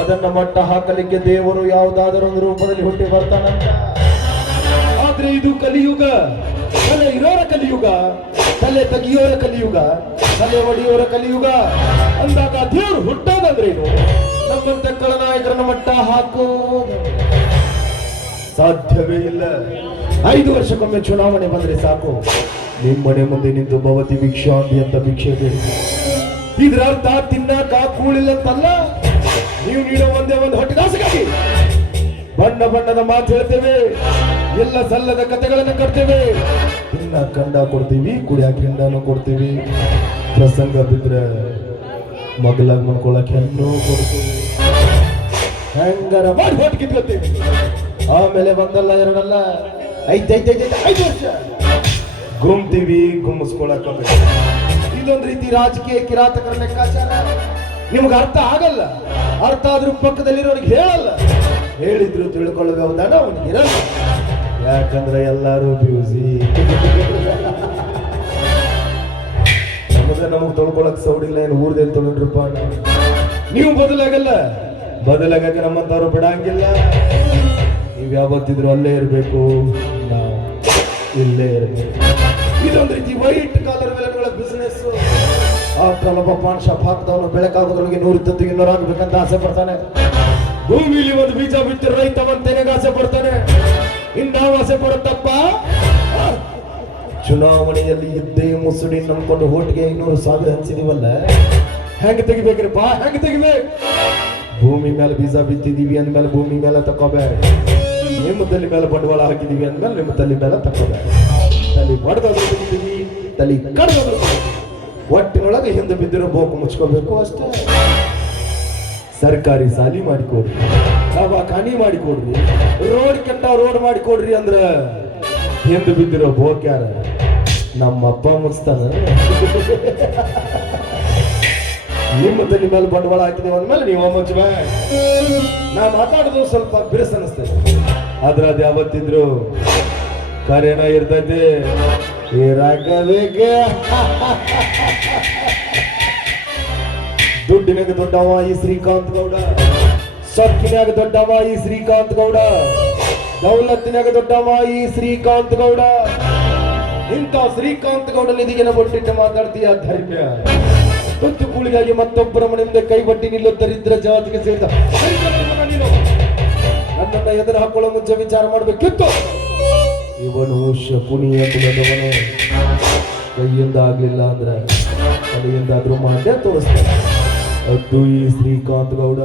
ಅದನ್ನ ಮಟ್ಟ ಹಾಕಲಿಕ್ಕೆ ದೇವರು ಯಾವುದಾದರೂ ಒಂದು ರೂಪದಲ್ಲಿ ಹುಟ್ಟಿ ಬರ್ತಾನಂತ. ಆದ್ರೆ ಇದು ಕಲಿಯುಗ, ತಲೆ ಇರೋರ ಕಲಿಯುಗ, ತಲೆ ತೆಗಿಯೋರ ಕಲಿಯುಗ, ತಲೆ ಒಡೆಯೋರ ಕಲಿಯುಗ ಅಂದಾಗ ದೇವರು ಹುಟ್ಟೋದಂದ್ರೇನು? ನಮ್ಮಂತ ಕಳನಾಯಕರನ್ನ ಮಟ್ಟ ಹಾಕೋ ಸಾಧ್ಯವೇ ಇಲ್ಲ. 5 ವರ್ಷಕ್ಕೊಮ್ಮೆ ಚುನಾವಣೆ ಬಂದ್ರೆ ಸಾಕು, ನಿಮ್ಮನೆ ಮುಂದೆ ನಿಂತು ಭವತಿ ಭಿಕ್ಷಾಂತಿ ಅಂತ ಭಿಕ್ಷೆ ಬೇಡಿ. ಇದ್ರ ಅರ್ಥ ತಿನ್ನಕ ಕೂಳಿಲ್ಲ ಅಂತಲ್ಲ, ನೀವು ನೀಡೋ ಒಂದೇ ಒಂದು ಹೊಟ್ಟೆದಾಸಗಾಗಿ ಬಣ್ಣ ಬಣ್ಣದ ಮಾತು ಹೇಳ್ತೇವೆ, ಎಲ್ಲ ಸಲ್ಲದ ಕಥೆಗಳನ್ನು ಕಟ್ತೇವೆ, ತಿನ್ನ ಕಂಡ ಕೊಡ್ತೀವಿ, ಕುಡಿಯಾಕ ಹೆಂಡನು ಕೊಡ್ತೀವಿ, ಪ್ರಸಂಗ ಬಿದ್ರೆ ಮಗಲಾಗ ಮನ್ಕೊಳಕ್ ಹೆಣ್ಣು ಕೊಡ್ತೀವಿ, ಹೆಂಗಾರ ಮಾಡಿ ಹೊಟ್ಟು ಕಿತ್ಕೊತೀವಿ. ಆಮೇಲೆ ಒಂದಲ್ಲ ಎರಡಲ್ಲ 5 ವರ್ಷ ಗುಮ್ತೀವಿ, ಗುಮ್ಮಿಸ್ಕೊಳಕ. ಇದೊಂದು ರೀತಿ ರಾಜಕೀಯ ಕಿರಾತಕರ ಲೆಕ್ಕಾಚಾರ. ನಿಮ್ಗೆ ಅರ್ಥ ಆಗಲ್ಲ, ಅರ್ಥ ಆದ್ರೂ ಪಕ್ಕದಲ್ಲಿರೋರಿಗೆ ಹೇಳಲ್ಲ, ಹೇಳಿದ್ರು ತಿಳ್ಕೊಳ್ಳಬಹುದಾನ ಅವನಿಗೆ ಇರಲ್ಲ, ಯಾಕಂದ್ರೆ ಎಲ್ಲರೂ ಬ್ಯೂಸಿ. ನಮಗೆ ತೊಳ್ಕೊಳಕ್ ಸೌಡಿಲ್ಲ, ಏನು ಊರ್ದೇನು ತೊಗೊಂಡ್ರಪ್ಪ. ನೀವು ಬದಲಾಗಲ್ಲ, ಬದಲಾಗಕ್ಕೆ ನಮ್ಮಂತವ್ರು ಬಿಡಂಗಿಲ್ಲ. ನೀವು ಯಾವತ್ತಿದ್ರು ಅಲ್ಲೇ ಇರಬೇಕು, ನಾವು ಇಲ್ಲೇ ಇರಬೇಕು. ಇದೊಂದು ರೀತಿ ವೈಟ್ ಕಾಲರ್ ವೆಲನ್ಗಳ ಬಿಸಿನೆಸ್. ಒಬ್ಬ ಪಾನ್ ಶಾಪ್ ಹಾಕ್ದವನು ಬೆಳಕಾಗೋದ್ರೊಳಗೆ 100 200 ಆಗ್ಬೇಕಂತ ಆಸೆ ಪಡ್ತಾನೆ. ಭೂಮಿಲಿ ಒಂದು ಬೀಜ ಬಿತ್ತಿರ ರೈತ ಮಂತೆನೆಗೆ ಆಸೆ ಪಡ್ತಾನೆ. ಇನ್ನಾವ ಆಸೆ ಪಡುತ್ತಪ್ಪ? ಚುನಾವಣೆಯಲ್ಲಿ ಇದ್ದೇ ಮುಸುಡಿ ನಂಬ್ಕೊಂಡು ಓಟ್ಗೆ 500,000 ಹಂಚಿದೀವಲ್ಲ, ಹೆಂಗ್ ತೆಗಿಬೇಕ್ರಿಪ್ಪ? ಹೆಂಗ್ ತೆಗಿಬೇಕು? ಭೂಮಿ ಮೇಲೆ ಬೀಜ ಬಿತ್ತಿದೀವಿ ಅಂದ್ಮೇಲೆ ಭೂಮಿ ಮೇಲೆ ತಕೋಬೇಡ. ನಿಮ್ಮ ತಲೆ ಮೇಲೆ ಬಂಡವಾಳ ಹಾಕಿದೀವಿ ಅಂದ್ಮೇಲೆ ನಿಮ್ಮ ತಲೆ ಮೇಲೆ ತಕೋಬೇಡ. ತಲೆ ಬಡ್ದಾದ್ರು ತೆಗಿತೀವಿ, ತಲೆ ಕಡ್ದಾದ್ರು ಒಟ್ಟಿನೊಳಗೆ ಹಿಂದೆ ಬಿದ್ದಿರೋ ಬೋಕು ಮುಚ್ಕೋಬೇಕು ಅಷ್ಟೇ. ಸರ್ಕಾರಿ ಸಾಲಿ ಮಾಡಿಕೊಡ್ರಿ, ದವಾಖಾನಿ ಮಾಡಿಕೊಡ್ರಿ, ರೋಡ್ ಕೆಟ್ಟ ರೋಡ್ ಮಾಡಿಕೊಡ್ರಿ ಅಂದ್ರ ಹಿಂದೆ ಬಿದ್ದಿರೋ ಬೋಕ್ ಯಾರ? ನಮ್ಮಪ್ಪ ಮುಚ್ತಾನ. ನಿಮ್ಮ ತಲೆ ಮೇಲೆ ಬಂಡವಾಳ ಹಾಕಿದೇವ ಅಂದ್ಮೇಲೆ ನೀವು ಮುಚ್ಚಬ. ನಾ ಮಾತಾಡೋದು ಸ್ವಲ್ಪ ಬಿರುಸ ಅನಿಸ್ತೈತೆ, ಆದ್ರೆ ಅದು ಯಾವತ್ತಿದ್ರು ಕರೆನ ಇರ್ತೈತೆ. ದುಡ್ಡಿನಾಗ ದೊಡ್ಡವ ಈ ಶ್ರೀಕಾಂತ್ ಗೌಡ, ಸೊಕ್ಕಿನಾಗ ದೊಡ್ಡವ ಈ ಶ್ರೀಕಾಂತ್ ಗೌಡ, ದೌಲತ್ತಿನಾಗ ದೊಡ್ಡವ ಈ ಶ್ರೀಕಾಂತ್ ಗೌಡ. ಇಂಥ ಶ್ರೀಕಾಂತ್ ಗೌಡ ನಿಧಿಗೆನ ಬೊಟ್ಟಿಟ್ಟು ಮಾತಾಡ್ತೀಯ ಧರ್ಮ್ಯ? ತುತ್ತು ಕೂಳಿಗಾಗಿ ಮತ್ತೊಬ್ಬರ ಮನೆಯಿಂದ ಕೈ ಬಟ್ಟಿ ನಿಲ್ಲೋ ದರಿದ್ರ ಜಾತಿಗೆ ಸೇರಿದ ನನ್ನನ್ನ ಎದುರು ಹಾಕೊಳ್ಳೋ ಮುಂಚೆ ವಿಚಾರ ಮಾಡ್ಬೇಕಿತ್ತು. ಇವನು ಶಕುನಿಯ ಕುಲದವನು, ಕೈಯಿಂದ ಆಗ್ಲಿಲ್ಲ ಅಂದ್ರೆ ಕೈಯಿಂದಾದ್ರೂ ಮಾಡ್ಯ ತೋರಿಸ್ತಾನೆ. ಅದು ಈ ಶ್ರೀಕಾಂತ್ ಗೌಡ.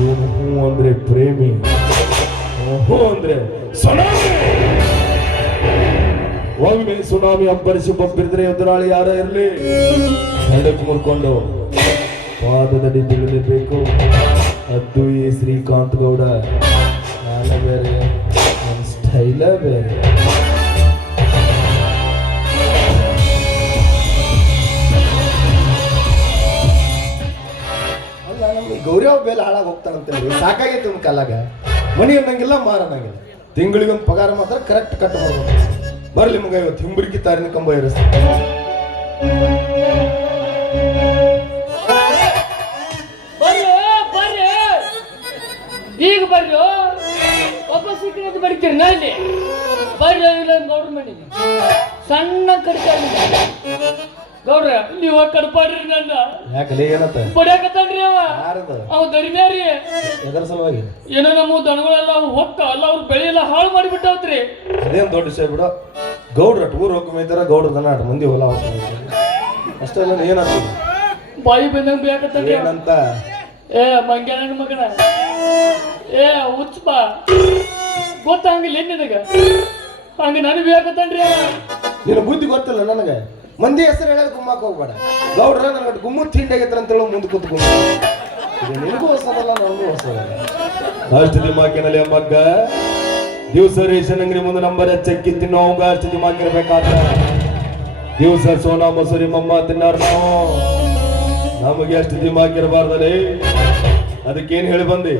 ಇವನು ಹೂ ಅಂದ್ರೆ ಪ್ರೇಮಿ, ಹೂ ಅಂದ್ರೆ ಸುನಾಮಿ. ಒಮ್ಮೆ ಸುನಾಮಿ ಅಬ್ಬರಿಸಿ ಬಬ್ಬಿದ್ರೆ ಎದುರಾಳಿ ಯಾರ ಇರ್ಲಿ, ನಡಕ್ ಮುರ್ಕೊಂಡು ಪಾದದಡಿ ಬೀಳಲೇಬೇಕು. ಅದು ಈ ಶ್ರೀಕಾಂತ್ ಗೌಡ. ನಾನ ಬೇರೆ, ನನ್ನ ಸ್ಟೈಲ ಬೇರೆ. ಅಲ್ಲ, ನಮ್ಗೆ ಗೌರಿ ಬೆಲೆ ಹಾಳಾಗಿ ಹೋಗ್ತಾನಂತೇಳಿ ಸಾಕಾಗೈತೆ. ಒಂದು ಕಾಲಾಗ ಮನಿ ಅನ್ನಂಗಿಲ್ಲ, ಮಾರ ಅನ್ನಂಗಿಲ್ಲ. ತಿಂಗಳಿಗೊಂದು ಪಗಾರ ಮಾತ್ರ ಕರೆಕ್ಟ್ ಕಟ್ ಮಾಡ್ಬೇಕು. ಬರ್ಲಿ ಮಗ, ಇವತ್ತು ಹಿಂಬರಿಕಿ ತಾರಿನ ಕಂಬ ಇರಿಸ್ತಾರೆ. ಈಗ ಬರ್ರಿ, ಒಬ್ಬ ಸಿಕ್ಕಿ ಬಡಿತೀರಿ ನಲ್ಲಿ ಬರ್ರಿ. ಇಲ್ಲ ಗೌಡ್ರ ಮನೆಗೆ ಸಣ್ಣ ಕಡಿತಾ ಗೌಡ್ರ, ನೀವ ಕಡ್ಪಾಡ್ರಿ ನನ್ನ. ಯಾಕಲೇ ಏನಂತ ಬಡಿಯಾಕತ್ತಾನ್ರಿ ಅವ ದರಿಮ್ಯಾರಿ. ಎದರ ಸಲುವಾಗಿ? ಏನೋ ನಮ್ಮ ದನಗಳೆಲ್ಲ ಹೊಕ್ಕ ಅಲ್ಲ, ಅವ್ರ ಬೆಳೆ ಎಲ್ಲ ಹಾಳು ಮಾಡಿಬಿಟ್ಟವ್ರಿ. ಅದೇನ್ ದೊಡ್ಡ ವಿಷಯ ಬಿಡು. ಗೌಡ್ರ ಟೂರ್ ಹೋಗ್ಕೊಂಬೈತಾರ, ಗೌಡ್ರ ದನ ಆಟ ಮಂದಿ ಹೊಲ ಅಷ್ಟೆಲ್ಲ ಏನಂತ ಬಾಯಿ ಬಂದಂಗ ಬೇಕತ್ತನ್ರಿ. ಏನಂತ? ಏ ಮಂಗ್ಯಾನ ಮಗನ, ಏ ಹುಚ್ಚ ಗೊತ್ತಾಗಿಲ್ಲ ನಿನಗ? ಹಂಗ ನನಗೆ ಬೇಕತ್ತನ್ರಿ. ನಿನ್ನ ಬುದ್ಧಿ ಗೊತ್ತಿಲ್ಲ ನನಗೆ. ಮಂದಿ ಹೆಸರು ಹೇಳೋದು ಗುಮ್ಮಕ್ಕೆ ಹೋಗ್ಬೇಡ. ಗೌಡ್ರ ನನಗೆ ಗುಮ್ಮು ತಿಂಡಿ ಆಗೈತ್ರ ಅಂತೇಳಿ ಮುಂದೆ ಕೂತ್ಕೊಂಡು ನಿನಗೂ ಹೊಸದಲ್ಲ, ನನಗೂ ಹೊಸದಲ್ಲ. ಅಷ್ಟು ದಿಮಾಕಿನಲ್ಲಿ ಮಗ್ಗ ದಿವಸ ರೇಷನ್ ಅಂಗಡಿ ಮುಂದೆ ನಂಬರ್ ಚಕ್ಕಿ ತಿನ್ನೋಂಗ ಅಷ್ಟು ದಿಮಾಕಿರ್ಬೇಕಾದ. ದಿವಸ ಸೋನಾ ಮಸೂರಿ ಮಮ್ಮ ತಿನ್ನಾರ ನಾವು, ನಮಗೆ ಅಷ್ಟು ದಿಮಾಕಿರಬಾರ್ದಲ್ಲಿ. ಅದಕ್ಕೇನ್ ಹೇಳಿ ಬಂದಿ?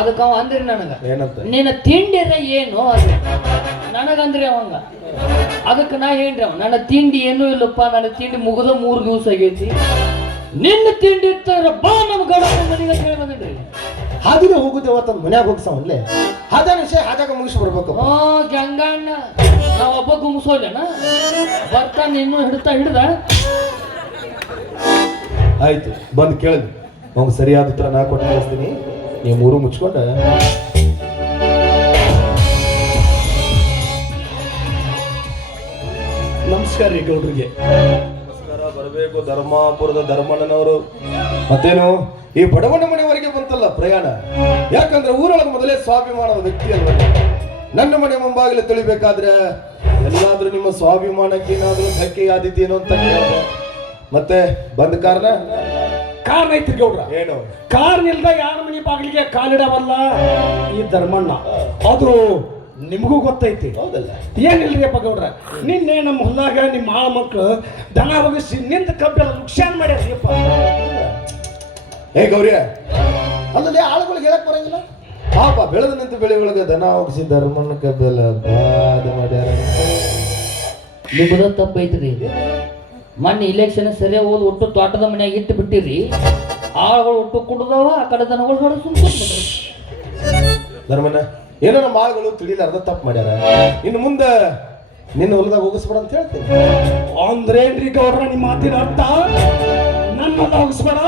ಅದಕ್ಕ ಅವ ಅಂದ್ರಿ ನನಗ ಏನಂತ? ನಿನ್ನ ತಿಂಡಿರ ಏನು ಅದು ನನಗಂದ್ರಿ ಅವಂಗ. ಅದಕ್ಕೆ ನಾ ಹೇಳ್ರಿ, ಅವ ನನ್ನ ತಿಂಡಿ ಏನೂ ಇಲ್ಲಪ್ಪ, ನನ್ನ ತಿಂಡಿ ಮುಗಿದ 3 ದಿವಸ ಆಗೈತಿ. ನಿನ್ನ ತಿಂಡಿ ಇರ್ತಾರ ಬಾ ನಮ್ ಗಡ ಅಂತ ಹೇಳಿ ಬಂದ್ರಿ. ಹಾದಿನ ಹೋಗುದೇ ಅವತ್ತು ಮನ್ಯಾಗ ಹೋಗ್ಸವನ್ಲೆ ಹಾದಾನ ವಿಷಯ ಹಾದಾಗ ಮುಗಿಸಿ ಬರ್ಬೇಕು. ಓ ಗಂಗಣ್ಣ ನಾವ್ ಒಬ್ಬ ಗುಮ್ಸೋಲ್ಲನ ಬರ್ತಾನೆ ಇನ್ನೂ ಹಿಡ್ದ ಆಯ್ತು ಬಂದು ಕೇಳಿದ್ವಿ ಅವ್ನು ಸರಿಯಾದ ಉತ್ತರ ನಾ ಕೊಟ್ಟು ಕಳಿಸ್ತೀನಿ. ನೀವು ಮೂರು ಮುಚ್ಕೊಂಡ ನಮಸ್ಕಾರ ರೀ ಗೌಡ್ರಿಗೆ. ನಮಸ್ಕಾರ ಬರಬೇಕು ಧರ್ಮಾಪುರದ ಧರ್ಮಣ್ಣನವರು. ಮತ್ತೇನು ಈ ಬಡವನ ಮನೆಯವರೆಗೆ ಬಂತಲ್ಲ ಪ್ರಯಾಣ. ಯಾಕಂದ್ರೆ ಊರೊಳಗೆ ಮೊದಲೇ ಸ್ವಾಭಿಮಾನದ ವ್ಯಕ್ತಿ ಅಲ್ಲ. ನನ್ನ ಮನೆ ಮುಂಬಾಗಿಲು ತಿಳಿಬೇಕಾದ್ರೆ ಎಲ್ಲಾದ್ರೂ ನಿಮ್ಮ ಸ್ವಾಭಿಮಾನಕ್ಕೆ ಏನಾದ್ರೂ ಧಕ್ಕೆ ಆದಿತ್ತೇನೋ ಅಂತ ಕೇಳಿದೆ. ಮತ್ತೆ ಬಂದ ಕಾರಣ ಐತ್ರಿ ಗೌಡ್ರ. ಏನು ಕಾರಣ ಇಲ್ದ ಯಾರ ಮನೆ ಬಾಗಿಲಿಗೆ ಕಾಲಿಡವಲ್ಲ ಈ ಧರ್ಮಣ್ಣ. ಅದು ನಿಮಗೂ ಗೊತ್ತೈತಿ ಹೌದಲ್ಲ? ಏನಿಲ್ರಿ ಅಪ್ಪ ಗೌಡ್ರ, ನಿನ್ನೆ ನಮ್ಮ ಹೊಲ್ದಾಗ ನಿಮ್ಮ ಆಳ ಮಕ್ಕಳು ದನ ಹೋಗಿಸಿ ನಿಂತ ಕಬ್ಬೆಲ್ಲ ನುಕ್ಸಾನ್ ಮಾಡ್ಯಾರಪ್ಪ. ಹೇ ಗೌರಿಯ, ಅಲ್ಲಲ್ಲಿ ಆಳುಗಳಿಗೆ ಹೇಳಕ್ ಬರಂಗಿಲ್ಲ. ಪಾಪ ಬೆಳೆದ ನಿಂತು ಬೆಳೆ ಒಳಗೆ ದನ ಹೋಗಿಸಿ ಧರ್ಮಣ್ಣ ಕಬ್ಬೆಲ್ಲ ಬಾದ ಮಾಡ್ಯಾರ. ನಿಮ್ಮದ ತಪ್ಪೈತ್ರಿ. ಮೊನ್ನೆ ಇಲೆಕ್ಷನ್ ಸರಿಯಾಗಿ ಓದ್ ಒಟ್ಟು ತೋಟದ ಮನ್ಯಾಗ ಇಟ್ಟು ಬಿಟ್ಟಿರಿ. ಆಳುಗಳು ಒಟ್ಟು ಕುಡ್ದವ, ಆ ಕಡೆ ದನಗಳು ಹೊಡೆದು ಸುಮ್ಕೊಂಡ್ಬಿಟ್ರಿ. ಧರ್ಮಣ್ಣ ಏನೋ ನಮ್ಮ ಆಳುಗಳು ತಿಳಿಲಿ ಅರ್ಧ ತಪ್ಪು ಮಾಡ್ಯಾರ. ಇನ್ನು ಮುಂದೆ ನಿನ್ನ ಹೊಲದಾಗ ಹೋಗಿಸ್ಬೇಡ ಅಂತ ಹೇಳ್ತೀನಿ. ಅಂದ್ರೇನ್ರಿ ಗೌಡ್ರ ನಿಮ್ಮ ಮಾತಿನ ಅರ್ಥ? ನನ್ನ ಹೊಲ ಹೋಗಿಸ್ಬೇಡ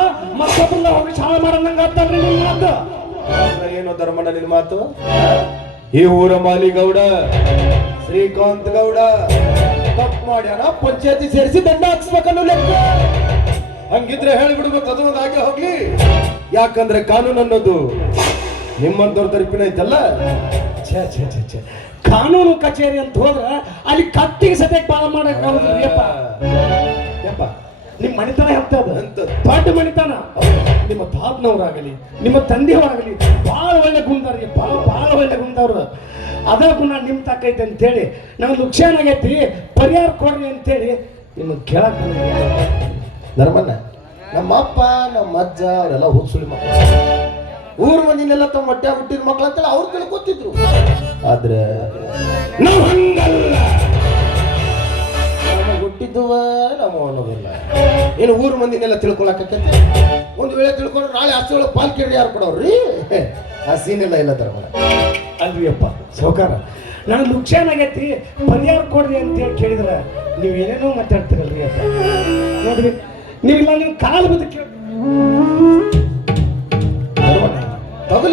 ಮತ್ತೊಬ್ಬರನ್ನ ಹೋಗಿ ಚಾಳ ಮಾಡಂಗ ಅರ್ಥಲ್ರಿ ನಿಮ್ಮ ಮಾತು. ಏನು ಧರ್ಮಣ್ಣ ನಿನ್ನ ಮಾತು? ಈ ಊರ ಮಾಲಿಗೌಡ ಶ್ರೀಕಾಂತ್ ಗೌಡ ತಪ್ಪು ಮಾಡ್ಯಾನ, ಪಂಚಾಯತಿ ಸೇರಿಸಿ ದಂಡ ಹಾಕ್ಸ್ಬೇಕನ್ನೋ ಲೆಕ್ಕ. ಹಂಗಿದ್ರೆ ಹೇಳಿಬಿಡ್ಬೇಕು, ಅದು ಒಂದು ಹಾಗೆ ಹೋಗ್ಲಿ. ಯಾಕಂದ್ರೆ ಕಾನೂನು ಅನ್ನೋದು ನಿಮ್ಮಂತವ್ರ ತರಪಿನ ಐತಲ್ಲ. ಛೇ ಛೇ ಛೇ ಛೇ, ಕಾನೂನು ಕಚೇರಿ ಅಂತ ಹೋದ್ರ ಅಲ್ಲಿ ಕತ್ತಿಗೆ ಸದ್ಯಕ್ಕೆ ಬಾಳ ಮಾಡಕ್ ಯಪ್ಪ. ನಿಮ್ಮ ಮಣಿತನ ಎಂತದ? ದೊಡ್ಡ ಮಣಿತನ. ನಿಮ್ಮ ತಾತನವರಾಗಲಿ ನಿಮ್ಮ ತಂದೆಯವರಾಗಲಿ ಭಾಳ ಒಳ್ಳೆ ಗುಣದಾರ್ರಿ, ಭಾಳ ಒಳ್ಳೆ ಗುಣದವ್ರು. ಅದ ಗುಣ ನಿಮ್ ತಕ್ಕೈತೆ ಅಂತೇಳಿ ನಂಗೆ ನುಕ್ಸಾನ್ ಆಗೈತಿ, ಪರಿಹಾರ ಕೊಡ್ರಿ ಅಂತೇಳಿ ನಿಮಗೆ ಕೇಳಕ್ ಧರ್ಮಣ್ಣ, ನಮ್ಮ ಅಪ್ಪ ನಮ್ಮ ಅಜ್ಜ ಅವರೆಲ್ಲ ಹುಚ್ಚುಳಿ ಮಕ್ಕಳು. ಊರ್ ಮಂದಿನೆಲ್ಲ ತಮ್ಮ ಹೊಟ್ಟೆ ಹುಟ್ಟಿದ ಮಕ್ಕಳು ಅಂತೇಳಿ ಅವ್ರು ತಿಳ್ಕೊತಿದ್ರು. ಆದ್ರೆ ನಾವು ಹಂಗಲ್ಲ. ನಮ್ಮ ಹುಟ್ಟಿದ್ದುವ ನಮ್ಮ ಅನ್ನೋದಿಲ್ಲ. ಏನು ಊರ್ ಮಂದಿನೆಲ್ಲ ತಿಳ್ಕೊಳಕತ್ತೆ? ಒಂದು ವೇಳೆ ತಿಳ್ಕೊಂಡ್ರೆ ನಾಳೆ ಆಸ್ತಿ ಒಳಗೆ ಪಾಲ್ ಕೇಳಿ ಯಾರು ಕೊಡೋರ್ರಿ? ಆ ಸೀನೆಲ್ಲ ಇಲ್ಲ ಧರ್ಮಣ್ಣ. ಅಲ್ರಿ ಅಪ್ಪ ಸೌಕಾರ, ನನಗೆ ನುಕ್ಸಾನ್ ಆಗೈತಿ ಪರಿಹಾರ ಕೊಡ್ರಿ ಅಂತೇಳಿ ಕೇಳಿದ್ರೆ ನೀವು ಏನೇನೋ ಮಾತಾಡ್ತೀರಲ್ರಿ ಅಪ್ಪ. ನೋಡ್ರಿ ನೀವಿಲ್ಲ, ನೀವು ಕಾಲು ಬದುಕಿ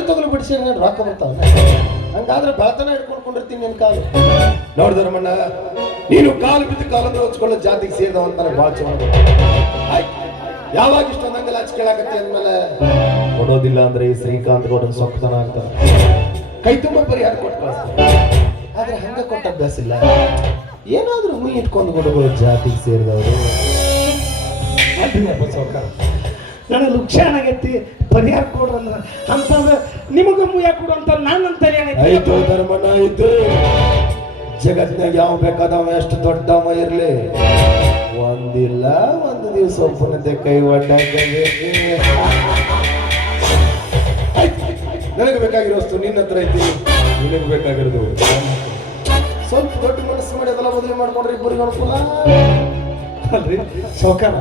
ತೊಗಲು ಬಿಡಿಸಿ ರೊಕ್ಕ ಬರ್ತಾವ. ಹಂಗಾದ್ರೆ ಬೆಳತನ ಹಿಡ್ಕೊಂಡ್ಕೊಂಡಿರ್ತೀನಿ ನಿನ್ ಕಾಲು. ನೋಡ್ ಧರ್ಮಣ್ಣ, ನೀನು ಕಾಲು ಬಿದ್ದು ಕಾಲಂದ್ರೆ ಹೊಚ್ಕೊಳ್ಳೋ ಜಾತಿಗೆ ಸೇರಿದವ ಅಂತ ಭಾಳ ಚೆನ್ನಾಗಿ. ಯಾವಾಗ ಇಷ್ಟೊಂದು ಹಂಗೆಲ್ಲ ಹಚ್ಕೇಳಾಕತ್ತಿ ಅಂದ್ಮೇಲೆ ಕೊಡೋದಿಲ್ಲ ಅಂದ್ರೆ ಈ ಶ್ರೀಕಾಂತ್ ಗೌಡನ್ ಸೊಕ್ಕತನ ಆಗ್ತಾರ. ಕೈ ತುಂಬ ಪರಿಹಾರ ಕೊಟ್ಟು ಕಳಿಸ್ತಾರೆ. ಆದ್ರೆ ಹಂಗ ಕೊಟ್ಟ ಅಭ್ಯಾಸ ಇಲ್ಲ. ಏನಾದ್ರೂ ಮುಯಿ ಇಟ್ಕೊಂಡು ಕೊಡೋ ಜಾತಿಗೆ ಸೇರಿದವರು. ಅಲ್ರಿ ಅಪ್ಪ ಸೌಕಾರ, ನನಗೆ ನುಕ್ಸಾನ್ ಆಗೈತಿ ಪರಿಹಾರ ಕೊಡ್ರಿ ಅಂದ್ರೆ ಅಂತಂದ್ರೆ ನಿಮಗೂ ಮುಯ್ಯ ಕೊಡು ಅಂತ ನಾನು ಅಂತಾನೆ ಆಯ್ತು ಧರ್ಮಣ್ಣ, ಆಯ್ತು. ಜಗತ್ತಿನಾಗ ಯಾವ ಬೇಕಾದವ ಎಷ್ಟು ದೊಡ್ಡವ ಇರ್ಲಿ, ಒಂದಿಲ್ಲ ಒಂದು ದಿವಸ ಒಬ್ಬನತೆ ಕೈ ಒಡ್ಡಾಗಬೇಕು. ನನಗೆ ಬೇಕಾಗಿರೋ ವಸ್ತು ನಿನ್ನ ಹತ್ರ ಐತಿ, ನಿನಗೆ ಬೇಕಾಗಿರೋದು ಸ್ವಲ್ಪ ದೊಡ್ಡ ಮನಸ್ಸು ಮಾಡಿ ಅದೆಲ್ಲ ಬದಲು ಮಾಡ್ಕೊಂಡ್ರೆ ಇಬ್ಬರಿಗೆ ಅನುಕೂಲ ಅಲ್ರಿ ಸೌಕಾರ.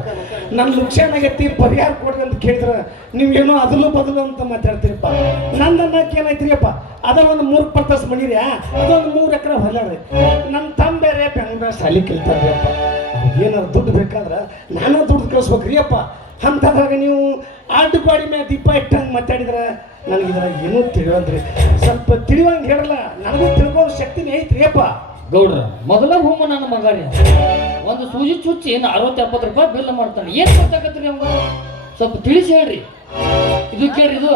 ನನ್ನ ನುಕ್ಸಾನ್ ಆಗೈತಿ ಪರಿಹಾರ ಕೊಡ್ರಿ ಅಂತ ಕೇಳಿದ್ರೆ ನೀವೇನೋ ಅದಲು ಬದಲು ಅಂತ ಮಾತಾಡ್ತೀರಪ್ಪ. ನನ್ನ ಅನ್ನಕ್ಕೆ ಏನೈತ್ರಿ ಅಪ್ಪ, ಅದ ಒಂದು 3 ಪರ್ತಾಸ್ ಮನಿರಿ, ಅದೊಂದು 3 ಎಕರೆ ಹೊಲರಿ. ನಮ್ಮ ತಮ್ಮ ಬೇರೆ ಬೆಂಗಳೂರು ಶಾಲೆ ಕಲಿತಾರ್ರಿ ಅಪ್ಪ. ಏನಾರು ದುಡ್ಡು ಬೇಕಾದ್ರೆ ನಾನು ದುಡ್ಡು ಕಳಿಸ್ಬೇಕ್ರಿ ಅಪ್ಪ. ಅಂಥದ್ರಾಗ ನೀವು ಆಟುಪಾಡಿ ಮ್ಯಾಗ ದೀಪ ಇಟ್ಟಂಗೆ ಮಾತಾಡಿದ್ರೆ ನನಗಿದ್ರ ಏನೂ ತಿಳಿಯೋದ್ರಿ. ಸ್ವಲ್ಪ ತಿಳಿಯೋಂಗೆ ಹೇಳಲ್ಲ, ನನಗೂ ತಿಳ್ಕೊಳ್ಳೋ ಶಕ್ತಿನೇ ಐತ್ರಿ ಅಪ್ಪ. ಗೌಡ್ರ ಮೊದಲ ಹೋಮ ನನ್ನ ಮಗಾರಿ ಒಂದು ಸೂಜಿ ಚುಚ್ಚಿ 60-70 ರೂಪಾಯಿ ಬಿಲ್ ಮಾಡ್ತಾನೆ. ಏನ್ ಗೊತ್ತಾಗತ್ರಿ ಅವಾಗ? ಸ್ವಲ್ಪ ತಿಳಿಸಿ ಹೇಳ್ರಿ. ಇದು ಕೇಳ್ರಿ, ಇದು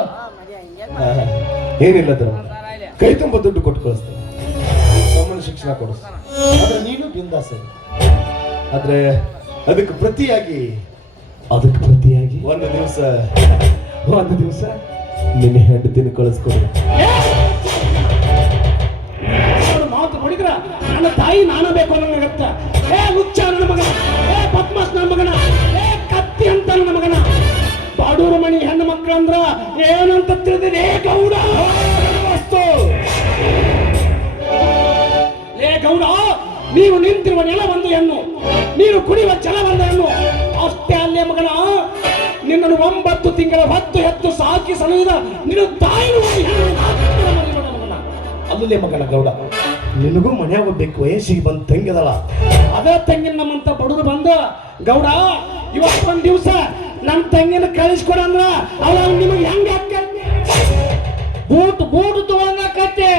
ಏನಿಲ್ಲ ಧರ್ಮಣ್ಣ, ಕೈ ತುಂಬ ದುಡ್ಡು ಕೊಟ್ಟು ಕಳಿಸ್ತಾರೆ, ತಮ್ಮನ ಶಿಕ್ಷಣ ಕೊಡಿಸ್ತಾರೆ. ಆದ್ರೆ ನೀನು ಬಿಂದಾಸ. ಆದ್ರೆ ಅದಕ್ಕೆ ಪ್ರತಿಯಾಗಿ ಒಂದು ದಿವಸ ನಿನ್ನ ಹೆಂಡತಿನ ಕಳಿಸ್ಕೊಡ್ರಿ. ಮಾತು ನೋಡಿದ್ರ ನನ್ನ ತಾಯಿ ನಾನು ಬೇಕು ಅನ್ನೋಂಗಾಗತ್ತ. ಏ ಹುಚ್ಚ ನನ್ನ ಮಗನ, ಏ ಪದ್ಮಾಸ್ ನನ್ನ ಮಗನ, ಏ ಕತ್ತಿ ಅಂತ ನನ್ನ ಮಗನ. ಬಾಡೂರು ಮಣಿ ಹೆಣ್ಣು ಮಕ್ಕಳು ಅಂದ್ರ ಏನಂತ ತಿಳಿದಿದೆ ಗೌಡ? ಲೇ ಗೌಡ, ನೀವು ನಿಂತಿರುವ ನೆಲ ಒಂದು ಹೆಣ್ಣು, ನೀನು ಕುಡಿಯುವ ಜಲ ಒಂದು ಹೆಣ್ಣು. ಅಷ್ಟೇ ಅಲ್ಲೇ ಮಗನ, ನಿನ್ನನ್ನು 9 ತಿಂಗಳ ಹೊತ್ತು ಹೆತ್ತು ಸಾಕಿ ಆಕೆ ಸಲುವಿದ ನಿನ್ನ ತಾಯಿನ ಅಲ್ಲೇ ಮಗನ ಗೌಡ ನಿನಗೂ ಮನ್ಯಾಗ ಬೇಕು ವಯಸ್ಸಿಗೆ ಬಂದು ತಂಗಿದಳ ಅದೇ ತಂಗಿನ ನಮ್ಮಂತ ಬಡದು ಬಂದ ಗೌಡ ಇವತ್ತೊಂದು ದಿವಸ ನಮ್ಮ ತಂಗಿನ ಕಳಿಸ್ಕೊಡ ಅಂದ್ರ ಅವ ನಿಮಗೆ ಹೆಂಗ ಬೂಟ್ ತಗೊಂಡಾಕತ್ತೆ.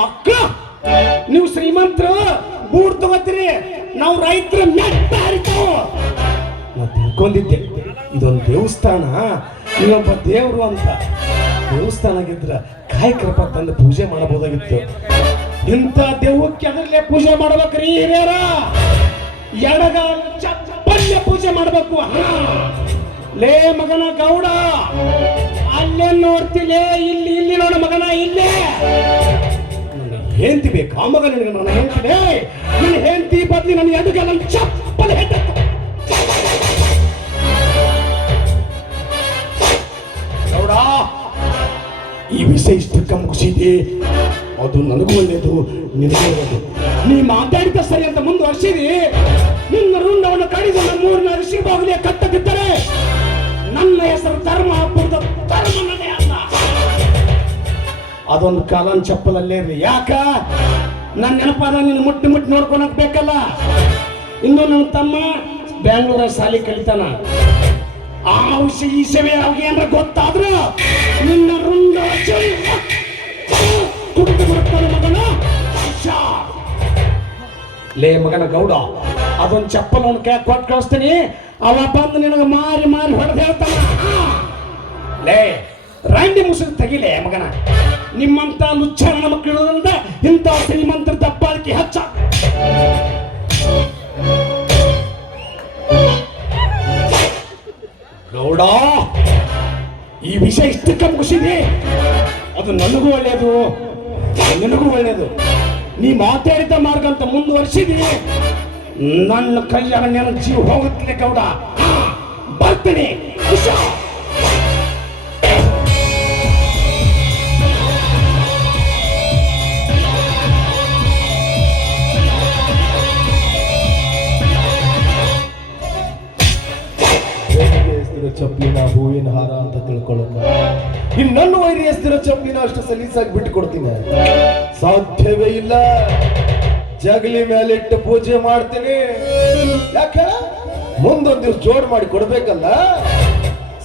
ಮಕ್ಕಳ ನೀವು ಶ್ರೀಮಂತರು ಬೂಟ್ ತಗೋತೀರಿ, ನಾವು ರೈತರ ಮೆಟ್ಟ ಹರಿತಾವ. ನಾ ತಿಳ್ಕೊಂಡಿದ್ದೆ ಇದೊಂದು ದೇವಸ್ಥಾನ, ಇನ್ನೊಬ್ಬ ದೇವರು ಅಂತ. ದೇವಸ್ಥಾನಗಿದ್ರ ಕಾಯಕರಪ್ಪ ತಂದು ಪೂಜೆ ಮಾಡಬಹುದಾಗಿತ್ತು. ಇಂಥ ದೇವಕ್ಕೆ ಅದರಲ್ಲೇ ಪೂಜೆ ಮಾಡ್ಬೇಕ್ರಿ ಹಿರಿಯರ. ಎಡಗಾಲ ಚಪ್ಪಲ್ಲೇ ಪೂಜೆ ಮಾಡ್ಬೇಕು. ಲೇ ಮಗನ ಗೌಡ, ಅಲ್ಲೇ ನೋಡ್ತಿಲೇ, ಇಲ್ಲಿ ನೋಡ ಮಗನ, ಇಲ್ಲೇ ಹೆಂಡತಿ ಬೇಕು. ಆ ಮಗ ನಿನಗೆ ನನ್ನ ಹೆಂಡತಿ, ನನ್ನ ಹೆಂಡತಿ ಬದ್ಲಿ ನನ್ನ ಎಡಗಾಲ ಚಪ್ಪಲ್ ಹೆಂಡ. ಗೌಡ, ಈ ವಿಷಯ ಇಷ್ಟಕ್ಕೆ ಮುಗಿಸಿದೆ, ಅದು ನನಗೂ ಒಳ್ಳೆಯದು, ನಿನಗೂ ಒಳ್ಳೆಯದು. ನೀ ಮಾತಾಡಿದ ಸರಿ ಅಂತ ಮುಂದುವರ್ಸಿದಿ, ನಿನ್ನ ರುಂಡವನ್ನು ಕಡಿದು ನಮ್ಮ ಮೂರಿನ ಋಷಿ ಬಾಗಿಲಿಯ ಕಟ್ಟ ಬಿದ್ದರೆ ನನ್ನ ಹೆಸರು ಧರ್ಮ ಹಬ್ಬದ ಧರ್ಮನೇ ಅಲ್ಲ. ಅದೊಂದು ಕಾಲನ್ ಚಪ್ಪಲಲ್ಲೇ ಇರ್ಲಿ. ಯಾಕ ನನ್ನ ನೆನಪಾದ ನಿನ್ನ ಮುಟ್ಟಿ ನೋಡ್ಕೊಳಕ್ ಬೇಕಲ್ಲ. ಇನ್ನು ನನ್ನ ತಮ್ಮ ಬ್ಯಾಂಗ್ಳೂರ ಶಾಲೆ ಕಲಿತಾನ. ಆ ವಿಷಯ ಈ ಸೇವೆ ಅವ್ಗೆ ಏನಾರ ಗೊತ್ತಾದ್ರ ನಿನ್ನ ರುಂಡ ಕುಡಿದು ಬರುತ್ತಾನೆ ಮಗನ. ಲೇ ಮಗನ ಗೌಡ, ಅದೊಂದು ಚಪ್ಪಲ್ ಅವನ ಕೈ ಕೊಟ್ಟು ಕಳಿಸ್ತೀನಿ. ಅವ ಬಂದು ನಿನಗೆ ಮಾರಿ ಹೊಡೆದು ಹೇಳ್ತಾನ. ಲೇ ರಾಂಡಿ ಮುಸುರು ತೆಗಿಲೇ ಮಗನ. ನಿಮ್ಮಂತ ಲುಚ್ಚ ನನ್ನ ಮಕ್ಕಳಿರೋದ್ರಿಂದ ಇಂಥ ಶ್ರೀಮಂತರ ದಬ್ಬಾಳಿಕೆ ಹೆಚ್ಚ. ಗೌಡ, ಈ ವಿಷಯ ಇಷ್ಟಕ್ಕೆ ಮುಗಿಸಿದೆ, ಅದು ನನಗೂ ಒಳ್ಳೆಯದು, ನಿನಗೂ ಒಳ್ಳೆಯದು. ನೀ ಮಾತಾಡಿದ ಮಾರ್ಗ ಅಂತ ಮುಂದುವರಿಸಿದಿ, ನನ್ನ ಕೈಯಾಗ ನನ್ನ ಜೀವ ಹೋಗುತ್ತಿಲ್ಲ ಗೌಡ. ಬರ್ತೀನಿ. ಚಪ್ಪಲಿನ ಹೂವಿನ ಹಾರ ಅಂತ ತಿಳ್ಕೊಳ್ಳೋಣ. ಇನ್ನೊಂದು ವೈರಿ ಎಸ್ತಿರೋ ಚಪ್ಪಲಿನ ಅಷ್ಟು ಸಲೀಸಾಗಿ ಬಿಟ್ಟು ಕೊಡ್ತೀನಿ? ಸಾಧ್ಯವೇ ಇಲ್ಲ. ಜಗಲಿ ಮೇಲೆ ಇಟ್ಟು ಪೂಜೆ ಮಾಡ್ತೀನಿ. ಯಾಕ ಮುಂದೊಂದು ದಿವ್ಸ ಜೋಡ್ ಮಾಡಿ ಕೊಡ್ಬೇಕಲ್ಲ.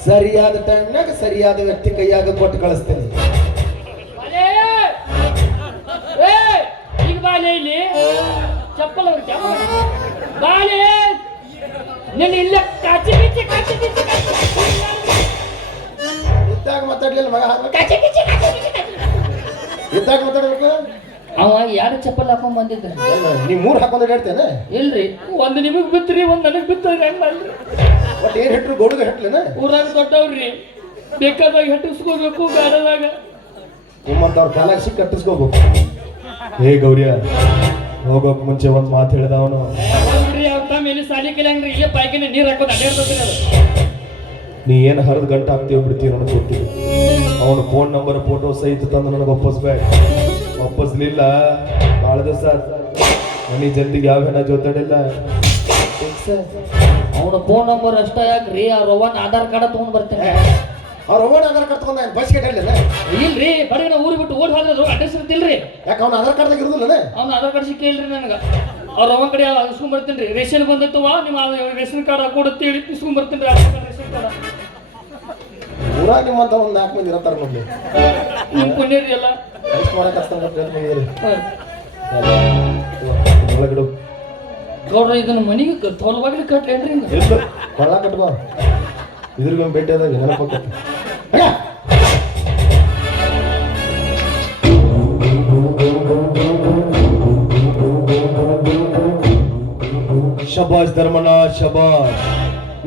ಸರಿಯಾದ ಟೈಮ್ನಾಗ ಸರಿಯಾದ ವ್ಯಕ್ತಿ ಕೈಯಾಗ ಕೊಟ್ಟು ಕಳಿಸ್ತೇನೆ. ಈಗ ಬಾಲೆ ಇಲ್ಲಿ ಚಪ್ಪಲ್ ಬಾಲೆ ನೀನು ಇಲ್ಲ ಕಾಚಿ ಇದ್ದಾಗ ಮಾತಾಡ್ಲಿಲ್ಲ ಮಗ, ಇದ್ದಾಗ ಮಾತಾಡ್ಬೇಕು. ಅವ ಯಾರು ಚಪ್ಪಲ್ ಹಾಕೊಂಡ್ ಬಂದಿದ್ದ? ನೀ ಮೂರ್ ಹಾಕೊಂಡ್ ಹೇಳ್ತೇನೆ. ಇಲ್ರಿ, ಒಂದು ನಿಮಗ್ ಬಿತ್ರಿ, ಒಂದ್ ನನಗ್ ಬಿತ್ತರಿ. ಹೆಂಗ್ ಒಟ್ಟು ಏನ್ ಹೆಟ್ರು ಗೋಡುಗ ಹೆಟ್ಲೇನ? ಊರಾಗ ದೊಡ್ಡವ್ರಿ, ಬೇಕಾದಾಗ ಹೆಟ್ಟಿಸ್ಕೋಬೇಕು, ಬೇಡದಾಗ ನಿಮ್ಮಂತವ್ರ ಕಾಲಾಗ ಸಿಕ್ಕಿ ಕಟ್ಟಿಸ್ಕೋಬೇಕು. ಹೇ ಗೌರಿಯ, ಹೋಗೋಕ್ ಮುಂಚೆ ಒಂದ್ ಮಾತು ಹೇಳ್ದ ಅವನು. ಅವ್ರ ಮೇಲೆ ಸಾಲಿ ಕಲಿಯಂಗ್ರಿ, ಇಲ್ಲೇ ಪಾಯ್ಕಿನ ನೀರ್ ಹಾಕೋದು ಅಡ್ಡಾಡ್ತದ್ರಿ ಅದು. ನೀ ಏನ್ ಹರಿದು ಗಂಟೆ ಹಾಕ್ತೀವಿ ಬಿಡ್ತೀವಿ ನನಗೆ ಗೊತ್ತಿಲ್ಲ. ಅವನು ಫೋನ್ ನಂಬರ್ ಫೋಟೋ ಸಹಿತ ತಂದು ನನಗೆ ಒಪ್ಪಿಸ್ಬೇಡ. ಒಪ್ಪಿಸ್ಲಿಲ್ಲ ಭಾಳ ದಿವಸ ಮನೆ ಜಲ್ದಿಗೆ ಯಾವ ಹೆಣ ಜೊತಾಡಿಲ್ಲ. ಅವನ ಫೋನ್ ನಂಬರ್ ಅಷ್ಟ ಯಾಕ್ರಿ, ಆ ರೊವನ್ ಆಧಾರ್ ಕಾರ್ಡ್ ತಗೊಂಡ್ ಬರ್ತೇನೆ. ಅವ್ರ ಓನ್ ಆಧಾರ್ ಕಾರ್ಡ್ ತಗೊಂಡ ಬಸ್ ಕೇಳಿಲ್ಲ. ಇಲ್ರಿ, ಬಡಗಿನ ಊರಿಗೆ ಬಿಟ್ಟು ಓಡಿ ಹೋದ್ರೆ ಅಡ್ರೆಸ್ ಇರ್ತಿಲ್ರಿ. ಯಾಕೆ ಅವ್ನ ಆಧಾರ್ ಕಾರ್ಡ್ ಇರುದಿಲ್ಲ? ಅವ್ನ ಆಧಾರ್ ಕಾರ್ಡ್ ಸಿಕ್ಕಿಲ್ರಿ ನನಗೆ. ಅವ್ರ ಅವನ ಕಡೆ ಇಸ್ಕೊಂಡ್ ಬರ್ತೀನಿ. ರೇಷನ್ ಬಂದಿತ್ತವ, ನಿಮ್ಮ ರೇಷನ್ ಕಾರ್ಡ್ ಹಾಕೊಡುತ್ತೇಳಿ ಇಸ್ಕೊಂಡ್ ಬರ್ತೀನಿ. ರೇಷನ್ ಕಾರ್ಡ್ ಊರಾಗ ನಿಮ್ಮಂತ ಒಂದು 4 ಮಂದಿ ಇರತ್ತಾರ ನೋಡ್ಲಿ. ನಿಮ್ ಪುಣ್ಯರಿ ಎಲ್ಲ ಒಳಗಡೆ ಗೌಡ್ರ ಇದನ್ನ ಮನಿಗೆ ತೊಲವಾಗ್ಲಿ ಕಟ್ಲೇನ್ರಿ? ಕೊಳ್ಳ ಕಟ್ಕೋ, ಇದ್ರಿಗೆ ಭೇಟಿ ಆದಾಗ ನೆನಪಕ್ಕ. ಶಬಾಷ್ ಧರ್ಮಣ್ಣ, ಶಬಾಷ್.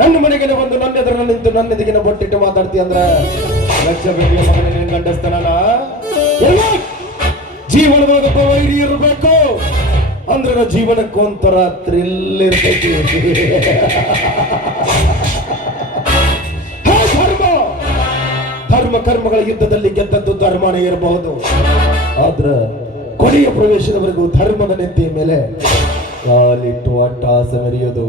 ನನ್ನ ಮನೆಗೆ ಬಂದು ನನ್ನ ಎದುರು ನಿಂತು ನನ್ನ ಎದುಗಿನ ಬೊಟ್ಟಿಟ್ಟು ಮಾತಾಡ್ತಿ ಅಂದ್ರ ಲಕ್ಷ ಬೇಕಿಯ ಮಗನ ನೀನು ಗಂಡಸ್ತನ. ಜೀವನದೊಳಗೊಬ್ಬ ವೈರಿ ಇರಬೇಕು ಅಂದ್ರೆ ಜೀವನಕ್ಕೆ ಒಂಥರ ಥ್ರಿಲ್ ಇರ್ತೈತಿ. ಧರ್ಮ ಕರ್ಮಗಳ ಯುದ್ಧದಲ್ಲಿ ಗೆದ್ದದ್ದು ಧರ್ಮನೇ ಇರಬಹುದು, ಆದ್ರ ಕೊನೆಯ ಪ್ರವೇಶದವರೆಗೂ ಧರ್ಮದ ನೆತ್ತಿಯ ಮೇಲೆ ಕಾಲಿಟ್ಟು ಅಟ್ಟಾಸ ಮೆರೆಯೋದು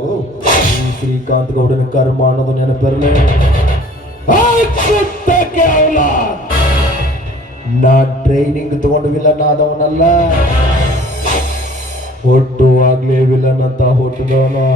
ಈ ಶ್ರೀಕಾಂತ್ ಗೌಡನ ಕರ್ಮ ಅನ್ನೋದು ನೆನಪಿರಲಿ. ಕುತ್ತಕ್ಕೆ ಅವಲ ನಾ ಟ್ರೈನಿಂಗ್ ತಗೊಂಡು ವಿಲನ್ ಆದವನಲ್ಲ, ಹುಟ್ಟುವಾಗ್ಲೇ ವಿಲನ್ ಅಂತ ಹುಟ್ಟಿದವನು.